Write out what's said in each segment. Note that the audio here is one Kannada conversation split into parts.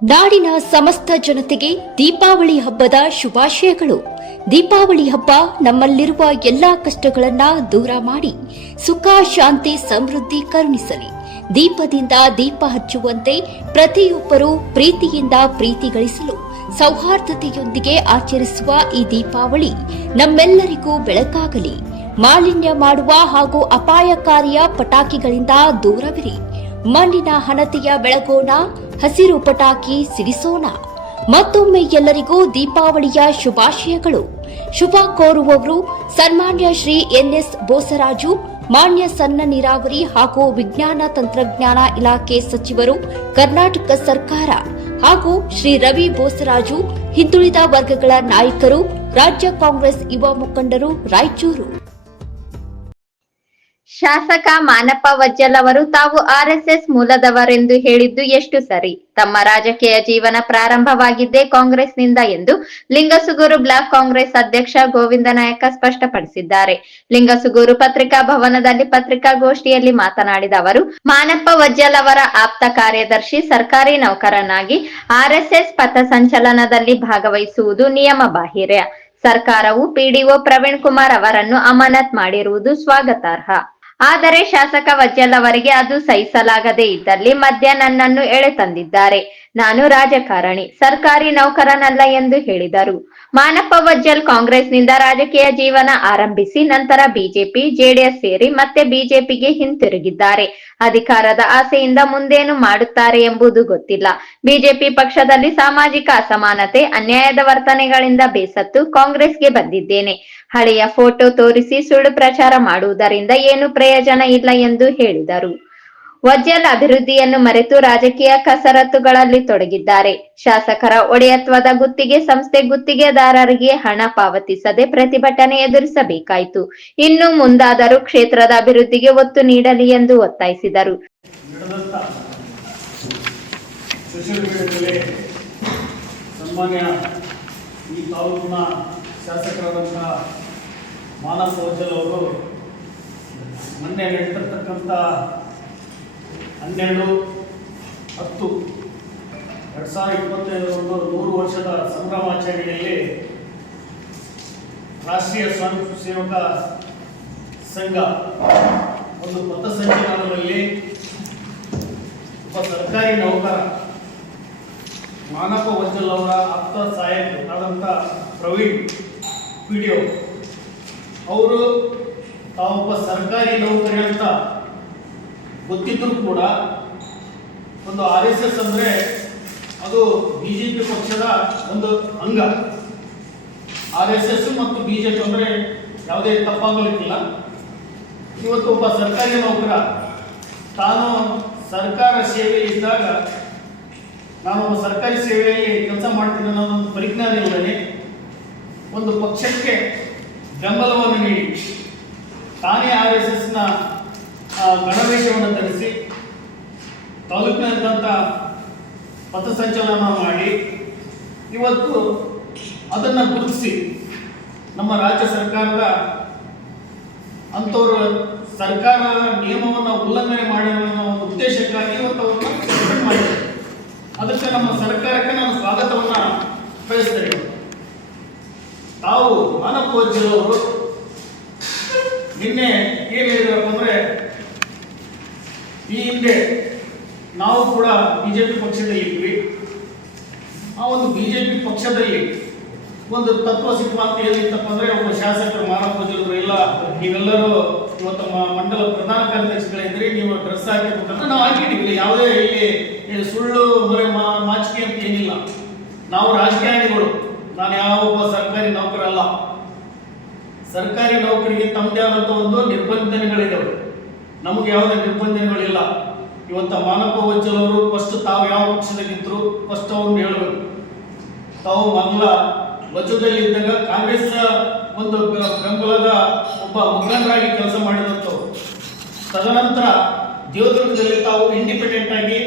ನಾಡಿನ ಸಮಸ್ತ ಜನತೆಗೆ ದೀಪಾವಳಿ ಹಬ್ಬದ ಶುಭಾಶಯಗಳು. ದೀಪಾವಳಿ ಹಬ್ಬ ನಮ್ಮಲ್ಲಿರುವ ಎಲ್ಲಾ ಕಷ್ಟಗಳನ್ನ ದೂರ ಮಾಡಿ ಸುಖ ಶಾಂತಿ ಸಮೃದ್ಧಿ ಕರುಣಿಸಲಿ. ದೀಪದಿಂದ ದೀಪ ಹಚ್ಚುವಂತೆ ಪ್ರತಿಯೊಬ್ಬರೂ ಪ್ರೀತಿಯಿಂದ ಪ್ರೀತಿ ಗಳಿಸಲು ಸೌಹಾರ್ದತೆಯೊಂದಿಗೆ ಆಚರಿಸುವ ಈ ದೀಪಾವಳಿ ನಮ್ಮೆಲ್ಲರಿಗೂ ಬೆಳಕಾಗಲಿ. ಮಾಲಿನ್ಯ ಮಾಡುವ ಹಾಗೂ ಅಪಾಯಕಾರಿಯ ಪಟಾಕಿಗಳಿಂದ ದೂರವಿರಿ. ಮಣ್ಣಿನ ಹಣತೆಯ ಬೆಳಗೋಣ, ಹಸಿರು ಪಟಾಕಿ ಸಿಡಿಸೋಣ. ಮತ್ತೊಮ್ಮೆ ಎಲ್ಲರಿಗೂ ದೀಪಾವಳಿಯ ಶುಭಾಶಯಗಳು. ಶುಭ ಕೋರುವವರು ಸನ್ಮಾನ್ಯ ಶ್ರೀ ಎನ್ಎಸ್ ಬೋಸರಾಜು, ಮಾನ್ಯ ಸಣ್ಣ ನೀರಾವರಿ ಹಾಗೂ ವಿಜ್ಞಾನ ತಂತ್ರಜ್ಞಾನ ಇಲಾಖೆ ಸಚಿವರು, ಕರ್ನಾಟಕ ಸರ್ಕಾರ, ಹಾಗೂ ಶ್ರೀ ರವಿ ಬೋಸರಾಜು, ಹಿಂದುಳಿದ ವರ್ಗಗಳ ನಾಯಕರು, ರಾಜ್ಯ ಕಾಂಗ್ರೆಸ್ ಯುವ ಮುಖಂಡರು, ರಾಯಚೂರು. ಶಾಸಕ ಮಾನಪ್ಪ ವಜ್ಜಲ್ ಅವರು ತಾವು ಆರ್ಎಸ್ಎಸ್ ಮೂಲದವರೆಂದು ಹೇಳಿದ್ದು ಎಷ್ಟು ಸರಿ? ತಮ್ಮ ರಾಜಕೀಯ ಜೀವನ ಪ್ರಾರಂಭವಾಗಿದ್ದೇ ಕಾಂಗ್ರೆಸ್ನಿಂದ ಎಂದು ಲಿಂಗಸುಗೂರು ಬ್ಲಾಕ್ ಕಾಂಗ್ರೆಸ್ ಅಧ್ಯಕ್ಷ ಗೋವಿಂದ ನಾಯಕ ಸ್ಪಷ್ಟಪಡಿಸಿದ್ದಾರೆ. ಲಿಂಗಸುಗೂರು ಪತ್ರಿಕಾ ಭವನದಲ್ಲಿ ಪತ್ರಿಕಾಗೋಷ್ಠಿಯಲ್ಲಿ ಮಾತನಾಡಿದ ಅವರು, ಮಾನಪ್ಪ ವಜ್ಜಲ್ ಅವರ ಆಪ್ತ ಕಾರ್ಯದರ್ಶಿ ಸರ್ಕಾರಿ ನೌಕರನಾಗಿ ಆರ್ಎಸ್ಎಸ್ ಪಥಸಂಚಲನದಲ್ಲಿ ಭಾಗವಹಿಸುವುದು ನಿಯಮ ಬಾಹಿರ. ಸರ್ಕಾರವು ಪಿಡಿಒ ಪ್ರವೀಣ್ ಕುಮಾರ್ ಅವರನ್ನು ಅಮಾನತ್ ಮಾಡಿರುವುದು ಸ್ವಾಗತಾರ್ಹ. ಆದರೆ ಶಾಸಕ ವಜ್ಜಲ್ ಅವರಿಗೆ ಅದು ಸಹಿಸಲಾಗದೇ ಇದ್ದಲ್ಲಿ ಮಧ್ಯ ನನ್ನನ್ನು ಎಳೆತಂದಿದ್ದಾರೆ. ನಾನು ರಾಜಕಾರಣಿ, ಸರ್ಕಾರಿ ನೌಕರನಲ್ಲ ಎಂದು ಹೇಳಿದರು. ಮಾನಪ್ಪ ವಜ್ಜಲ್ ಕಾಂಗ್ರೆಸ್ನಿಂದ ರಾಜಕೀಯ ಜೀವನ ಆರಂಭಿಸಿ ನಂತರ ಬಿಜೆಪಿ, ಜೆಡಿಎಸ್ ಸೇರಿ ಮತ್ತೆ ಬಿಜೆಪಿಗೆ ಹಿಂತಿರುಗಿದ್ದಾರೆ. ಅಧಿಕಾರದ ಆಸೆಯಿಂದ ಮುಂದೇನು ಮಾಡುತ್ತಾರೆ ಎಂಬುದು ಗೊತ್ತಿಲ್ಲ. ಬಿಜೆಪಿ ಪಕ್ಷದಲ್ಲಿ ಸಾಮಾಜಿಕ ಅಸಮಾನತೆ, ಅನ್ಯಾಯದ ವರ್ತನೆಗಳಿಂದ ಬೇಸತ್ತು ಕಾಂಗ್ರೆಸ್ಗೆ ಬಂದಿದ್ದೇನೆ. ಹಳೆಯ ಫೋಟೋ ತೋರಿಸಿ ಸುಳ್ಳು ಪ್ರಚಾರ ಮಾಡುವುದರಿಂದ ಏನು ಪ್ರಯೋಜನ ಇಲ್ಲ ಎಂದು ಹೇಳಿದರು. ವಜ್ಜಲ್ ಅಭಿವೃದ್ಧಿಯನ್ನು ಮರೆತು ರಾಜಕೀಯ ಕಸರತ್ತುಗಳಲ್ಲಿ ತೊಡಗಿದ್ದಾರೆ. ಶಾಸಕರ ಒಡೆಯತ್ವದ ಗುತ್ತಿಗೆ ಸಂಸ್ಥೆ ಗುತ್ತಿಗೆದಾರರಿಗೆ ಹಣ ಪಾವತಿಸದೆ ಪ್ರತಿಭಟನೆ ಎದುರಿಸಬೇಕಾಯಿತು. ಇನ್ನು ಮುಂದಾದರೂ ಕ್ಷೇತ್ರದ ಅಭಿವೃದ್ಧಿಗೆ ಒತ್ತು ನೀಡಲಿ ಎಂದು ಒತ್ತಾಯಿಸಿದರು. ಶಾಸಕರಾದಂತಹ ಮಾನಪ್ಪ ವಜ್ಜಲ್ ಅವರು ಮೊನ್ನೆ ನಡೆದಿರ್ತಕ್ಕಂಥ 12/10/2025 100 ವರ್ಷದ ಸಂಭ್ರಮಾಚರಣೆಯಲ್ಲಿ ರಾಷ್ಟ್ರೀಯ ಸ್ವಯಂ ಸೇವಕ ಸಂಘ ಒಂದು ಪಥಸಂಚಲನದಲ್ಲಿ ಒಬ್ಬ ಸರ್ಕಾರಿ ನೌಕರ ಮಾನಪ್ಪ ವಜ್ಜಲ್ ಅವರ ಆಪ್ತ ಸಹಾಯಕರಾದಂಥ ಪ್ರವೀಣ್ ಪಿಡಿಒ ಅವರು ತಾವೊಬ್ಬ ಸರ್ಕಾರಿ ನೌಕರಿ ಅಂತ ಗೊತ್ತಿದ್ದರೂ ಕೂಡ ಒಂದು ಆರ್ಎಸ್ಎಸ್ ಅಂದರೆ ಅದು ಬಿಜೆಪಿ ಪಕ್ಷದ ಒಂದು ಅಂಗ. ಆರ್ಎಸ್ಎಸ್ ಮತ್ತು ಬಿಜೆಪಿ ಅಂದರೆ ಯಾವುದೇ ತಪ್ಪಾಗಲಿಕ್ಕಿಲ್ಲ. ಇವತ್ತು ಒಬ್ಬ ಸರ್ಕಾರಿ ನೌಕರ ತಾನು ಸರ್ಕಾರ ಸೇವೆಯಲ್ಲಿದ್ದಾಗ ನಾನು ಒಬ್ಬ ಸರ್ಕಾರಿ ಸೇವೆಯಲ್ಲಿ ಕೆಲಸ ಮಾಡ್ತೀನಿ ಅನ್ನೋ ಒಂದು ಪರಿಜ್ಞಾನ ಇಲ್ಲದೆ ಒಂದು ಪಕ್ಷಕ್ಕೆ ಬೆಂಬಲವನ್ನು ನೀಡಿ ತಾನೇ ಆರ್ಎಸ್ಎಸ್ನ ಗಣವೇಷವನ್ನು ಧರಿಸಿ ತಾಲೂಕಿನಾದ್ಯಂತ ಪಥಸಂಚಲನ ಮಾಡಿ ಇವತ್ತು ಅದನ್ನು ಗುರುತಿಸಿ ನಮ್ಮ ರಾಜ್ಯ ಸರ್ಕಾರದ ಅಂಥವರು ಸರ್ಕಾರದ ನಿಯಮವನ್ನು ಉಲ್ಲಂಘನೆ ಮಾಡಿರುವ ಒಂದು ಉದ್ದೇಶಕ್ಕಾಗಿ ಇವತ್ತು ಅವರನ್ನು ಸಸ್ಪೆಂಡ್ ಮಾಡಿದ್ದಾರೆ. ಅದಕ್ಕೆ ನಮ್ಮ ಸರ್ಕಾರಕ್ಕೆ ನಾನು ಸ್ವಾಗತವನ್ನು ಬಯಸ್ತೇನೆ. ತಾವು ಮಾನಪ್ಪ ವಜ್ಜಲ್ ಅವರು ನಿನ್ನೆ ಏನು ಹೇಳಿದ್ರಪ್ಪ ಅಂದರೆ, ಈ ಹಿಂದೆ ನಾವು ಕೂಡ ಬಿಜೆಪಿ ಪಕ್ಷದಲ್ಲಿ ಇದ್ವಿ. ಆ ಒಂದು ಬಿಜೆಪಿ ಪಕ್ಷದಲ್ಲಿ ಒಂದು ತತ್ವ ಸಿದ್ಧಾಂತ ಏನಿತ್ತಪ್ಪ ಅಂದರೆ, ಒಬ್ಬ ಶಾಸಕರು ಮಾನಪ್ಪ ವಜ್ಜಲ್ ಇಲ್ಲ, ನೀವೆಲ್ಲರೂ ಇವತ್ತು ಮಂಡಲ ಪ್ರಧಾನ ಕಾರ್ಯದರ್ಶಿಗಳಿದ್ರಿ, ನೀವು ಡ್ರೆಸ್ ಹಾಕಿರ್ಬೇಕಂದ್ರೆ ನಾವು ಹಾಕಿದ್ದೀವಿ. ಯಾವುದೇ ಇಲ್ಲಿ ಸುಳ್ಳು ಮೊರೆ ಮಾಚಿಕೆ ಅಂತ ಏನಿಲ್ಲ. ನಾವು ರಾಜಕಾರಣಿಗಳು, ನಾನು ಯಾವೊಬ್ಬ ಸರ್ಕಾರಿ ನೌಕರಲ್ಲ. ಸರ್ಕಾರಿ ನೌಕರಿಗೆ ತಮ್ಮದೇ ಆದಂಥ ಒಂದು ನಿರ್ಬಂಧನೆಗಳಿದ್ದಾವೆ, ನಮಗೆ ಯಾವುದೇ ನಿರ್ಬಂಧನೆಗಳಿಲ್ಲ. ಇವತ್ತು ಮಾನಪ್ಪ ವಜ್ಜಲ್ ಅವರು ಫಸ್ಟ್ ತಾವು ಯಾವ ಪಕ್ಷದಾಗಿದ್ರು ಫಸ್ಟ್ ಅವ್ರನ್ನ ಹೇಳಬೇಕು. ತಾವು ಮೊದಲ ವಜದಲ್ಲಿದ್ದಾಗ ಕಾಂಗ್ರೆಸ್ ಒಂದು ಬೆಂಬಲದ ಒಬ್ಬ ಮುಖಂಡರಾಗಿ ಕೆಲಸ ಮಾಡಿದಂಥವ್ರು. ತದನಂತರ ದೇವದುರ್ಗದಲ್ಲಿ ತಾವು ಇಂಡಿಪೆಂಡೆಂಟ್ ಆಗಿ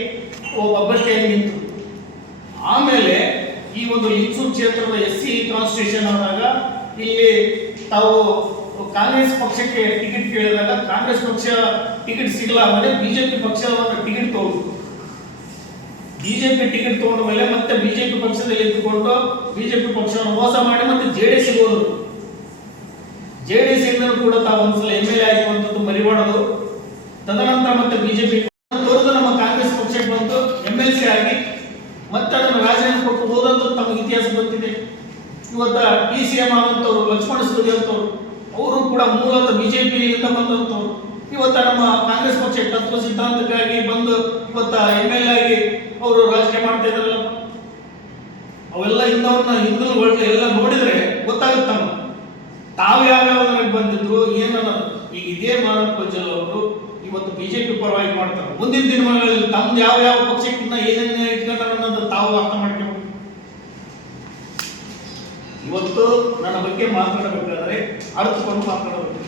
ಒಬ್ಬ ಅಭ್ಯರ್ಥಿಯಾಗಿ ನಿಂತು, ಆಮೇಲೆ ಈ ಒಂದು ಲಿಂಗಸೂರು ಕ್ಷೇತ್ರದ SC ಕಾನ್ಸ್ಟಿಟ್ಯೂಷನ್ ಆದಾಗ ಇಲ್ಲಿ ತಾವು ಕಾಂಗ್ರೆಸ್ ಪಕ್ಷಕ್ಕೆ ಟಿಕೆಟ್ ಕೇಳಿದಾಗ ಕಾಂಗ್ರೆಸ್ ಪಕ್ಷ ಟಿಕೆಟ್ ಸಿಗಲಾರದೆ ಬಿಜೆಪಿ ಪಕ್ಷ ಟಿಕೆಟ್ ತಗೊಂಡು ಬಿಜೆಪಿ ಟಿಕೆಟ್ ತಗೊಂಡ ಮೇಲೆ ಮತ್ತೆ ಬಿಜೆಪಿ ಪಕ್ಷದಲ್ಲಿ ಇದ್ದುಕೊಂಡು ಬಿಜೆಪಿ ಪಕ್ಷವನ್ನು ಮೋಸ ಮಾಡಿ ಮತ್ತೆ ಜೆಡಿಎಸ್ ಹೋದ್ರು. ಜೆಡಿಎಸ್ ಇಂದ ಕೂಡ ತಾವು ಒಂದ್ಸಲ MLA ಆಗಿರುವಂತದ್ದು ಮರಿಬಾರದು. ತದನಂತರ ಮತ್ತೆ ಬಿಜೆಪಿ ತೋರಿದು ನಮ್ಮ ಕಾಂಗ್ರೆಸ್ ಪಕ್ಷಕ್ಕೆ ಬಂತು, MLC ಆಗಿ ಮತ್ತೆ ಅದನ್ನು ರಾಜೀನಾಮೆ ಕೊಟ್ಟು ಹೋದಂತ ತಮಗೆ ಇತಿಹಾಸ ಗೊತ್ತಿದೆ. ಇವತ್ತ DCM ಆದಂತವ್ರು ಲಕ್ಷ್ಮಣ ಸವದಿ ಅಂತವ್ರು, ಅವರು ಕೂಡ ಮೂಲತಃ ಬಿಜೆಪಿಯಿಂದ ಬಂದಂತವ್ರು. ಇವತ್ತ ನಮ್ಮ ಕಾಂಗ್ರೆಸ್ ಪಕ್ಷ ತತ್ವ ಸಿದ್ಧಾಂತಕ್ಕಾಗಿ ಬಂದು ಇವತ್ತ MLA ಆಗಿ ಅವರು ರಾಜಕೀಯ ಮಾಡ್ತಾ ಇದಾರಲ್ಲ. ಅವೆಲ್ಲ ಹಿಂದೂ ಒಳ್ಳೆ ಎಲ್ಲ ನೋಡಿದ್ರೆ ಗೊತ್ತಾಗುತ್ತೆ ನಮ್ಗೆ ತಾವು ಯಾವ್ಯಾವ ಬಂದಿದ್ರು ಏನನ್ನೋದು. ಈಗ ಇದೇ ಮಾನಪ್ಪ ವಜ್ಜಲ್ ಅವರು ಇವತ್ತು ಬಿಜೆಪಿ ಪರವಾಗಿ ಮಾಡ್ತಾರೆ. ಮುಂದಿನ ದಿನಗಳಲ್ಲಿ ತಮ್ದು ಯಾವ ಪಕ್ಷಕ್ಕಿಂತ ಏನೇನು ಇಟ್ಕೊಂಡ್ರೆ ಅನ್ನೋದು ತಾವು ಅರ್ಥ ಮಾಡ್ಕೊಂಡು ಇವತ್ತು ನನ್ನ ಬಗ್ಗೆ ಮಾತಾಡಬೇಕಾದ್ರೆ ಅರ್ಥಕೊಂಡು ಮಾತಾಡಬೇಕು.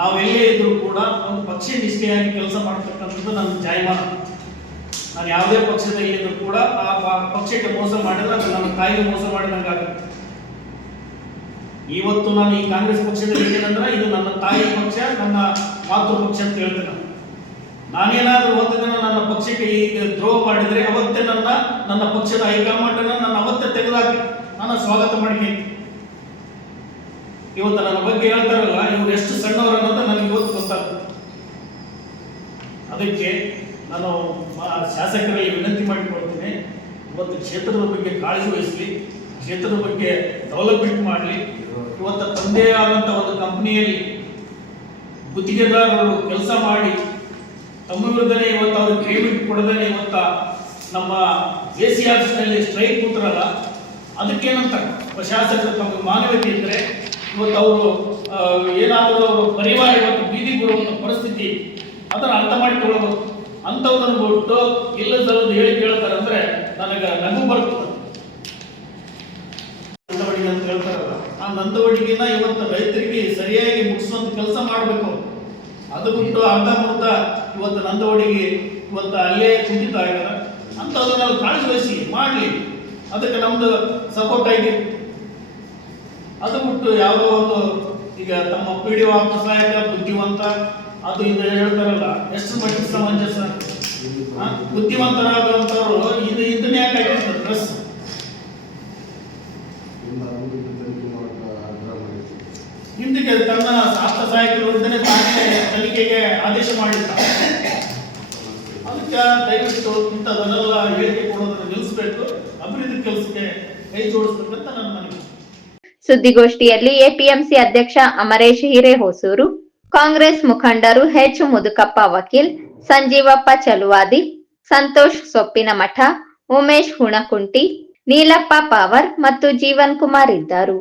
ನಾವು ಎಲ್ಲೇ ಇದ್ರೂ ಕೂಡ ಒಂದು ಪಕ್ಷ ನಿಷ್ಠೆಯಾಗಿ ಕೆಲಸ ಮಾಡ್ತಕ್ಕಂಥದ್ದು ನನ್ನ ಜಾಯಮಾನ. ನಾನು ಯಾವುದೇ ಪಕ್ಷದಲ್ಲಿ ಇದ್ರೂ ಕೂಡ ಆ ಪಕ್ಷಕ್ಕೆ ಮೋಸ ಮಾಡಿದ್ರೆ ಅದು ನನ್ನ ತಾಯಿಗೆ ಮೋಸ ಮಾಡಿದಂಗಾಗುತ್ತೆ. ಇವತ್ತು ನಾನು ಈ ಕಾಂಗ್ರೆಸ್ ಪಕ್ಷದಲ್ಲಿ ಇದ್ದೇನೆಂದ್ರೆ ಇದು ನನ್ನ ತಾಯಿ ಪಕ್ಷ, ನನ್ನ ಮಾತೃ ಪಕ್ಷ ಅಂತ ಹೇಳ್ತೇನೆ. ನಾನೇನಾದ್ರೂ ಒಂದು ದಿನ ನನ್ನ ಪಕ್ಷಕ್ಕೆ ಈಗ ದ್ರೋಹ ಮಾಡಿದ್ರೆ ಅವತ್ತೇ ನನ್ನ ಪಕ್ಷದ ಹೈಕಮಾಂಡ್ ನನ್ನ ಅವತ್ತೇ ತೆಗೆದಾಕಿ ನಾನು ಸ್ವಾಗತ ಮಾಡ್ತೀನಿ. ಇವತ್ತು ನನ್ನ ಬಗ್ಗೆ ಹೇಳ್ತಾರಲ್ಲ, ಇವ್ರು ಎಷ್ಟು ಸಣ್ಣವರು ಅನ್ನೋದು ನನಗೆ ಇವತ್ತು ಗೊತ್ತಾಗುತ್ತೆ. ಅದಕ್ಕೆ ನಾನು ಶಾಸಕರಲ್ಲಿ ವಿನಂತಿ ಮಾಡಿಕೊಳ್ತೀನಿ, ಇವತ್ತು ಕ್ಷೇತ್ರದ ಬಗ್ಗೆ ಕಾಳಜಿ ವಹಿಸಲಿ, ಕ್ಷೇತ್ರದ ಬಗ್ಗೆ ಡೆವಲಪ್ಮೆಂಟ್ ಮಾಡಲಿ. ಇವತ್ತು ತಂದೆ ಆದಂಥ ಒಂದು ಕಂಪನಿಯಲ್ಲಿ ಗುತ್ತಿಗೆದಾರರು ಕೆಲಸ ಮಾಡಿ ತಮ್ಮ ವಿರುದ್ಧನೇ ಇವತ್ತು ಅವ್ರಿಗೆ ಪೇಮೆಂಟ್ ಕೊಡದೇ ಇವತ್ತ ನಮ್ಮ AC ಆಫೀಸ್ನಲ್ಲಿ ಸ್ಟ್ರೈಕ್ ಕೂತ್ರಲ್ಲ, ಅದಕ್ಕೇನಂತ ಶಾಸಕರು ತಮಗೆ ಮಾನವೀಯತೆ ಇದ್ದರೆ ಇವತ್ತು ಅವರು ಏನಾದರೂ ಅವರು ಪರಿವಾರ ಇವತ್ತು ಬೀದಿ ಬರುವಂಥ ಪರಿಸ್ಥಿತಿ ಅದನ್ನು ಅರ್ಥ ಮಾಡಿಕೊಳ್ಳಬಹುದು. ಅಂಥದ್ದನ್ನು ಬಿಟ್ಟು ಇಲ್ಲದಲ್ಲದು ಹೇಳಿ ಕೇಳ್ತಾರೆ ಅಂದರೆ ನನಗೆ ನಗು ಬರ್ತದೆ. ನಂದವಡಿಗೆ ಅಂತ ಹೇಳ್ತಾರಲ್ಲ, ಆ ನಂದವಡಿಗೆನ ಇವತ್ತು ರೈತರಿಗೆ ಸರಿಯಾಗಿ ಮುಗಿಸುವಂತ ಕೆಲಸ ಮಾಡಬೇಕು. ಅದು ಬಿಟ್ಟು ಅರ್ಧ ಮುರ್ಧ ಇವತ್ತು ನಂದವಡಿಗೆ ಇವತ್ತು ಅಲ್ಲೇ ಕುಂಠಿತ ಆಗ್ಯಾರ. ಅಂಥದನ್ನ ಕಾಳಜಿ ವಹಿಸಿ ಮಾಡಲಿ, ಅದಕ್ಕೆ ನಮ್ದು ಸಪೋರ್ಟ್ ಆಗಿ. ಅದು ಬಿಟ್ಟು ಯಾವುದೋ ಒಂದು ಈಗ ತಮ್ಮ PDO ಆಫೀಸ್ ಸಹಾಯಕ ಬುದ್ಧಿವಂತ ಅದು ಇದು ಹೇಳ್ತಾರಲ್ಲ, ಎಷ್ಟು ಮಟ್ಟಿಗೆ ಸಮಂಜಸ. ಬುದ್ಧಿವಂತರಾದಂಥವ್ರು ಇದನ್ನ ಯಾಕೆ ಹಾಕಿರ್ತಾರೆ ಡ್ರೆಸ್? ಹಿಂದಕ್ಕೆ ತನ್ನ ಆಪ್ತ ಸಹಾಯಕರ ವಿರುದ್ಧನೇ ತಾನೇ ತನಿಖೆಗೆ ಆದೇಶ ಮಾಡಿರ್ತಾರೆ. ಅದಕ್ಕೆ ದಯವಿಟ್ಟು ಇಂಥದನ್ನೆಲ್ಲ ಹೇಳಿಕೆ ಕೊಡೋದನ್ನು ನಿಲ್ಲಿಸಬೇಕು, ಅಭಿವೃದ್ಧಿ ಕೆಲಸಕ್ಕೆ ಕೈ ಜೋಡಿಸ್ಬೇಕಂತ ನನ್ನ ಮನವಿ. ಸುದ್ದಿಗೋಷ್ಠಿಯಲ್ಲಿ APMC ಅಧ್ಯಕ್ಷ ಅಮರೇಶ್ ಹಿರೇಹೊಸೂರು, ಕಾಂಗ್ರೆಸ್ ಮುಖಂಡರು H ಮುದುಕಪ್ಪ ವಕೀಲ್, ಸಂಜೀವಪ್ಪ ಚಲುವಾದಿ, ಸಂತೋಷ್ ಸೊಪ್ಪಿನಮಠ, ಉಮೇಶ್ ಹುಣಕುಂಟಿ, ನೀಲಪ್ಪ ಪಾವರ್ ಮತ್ತು ಜೀವನ್ ಕುಮಾರ್ ಇದ್ದರು.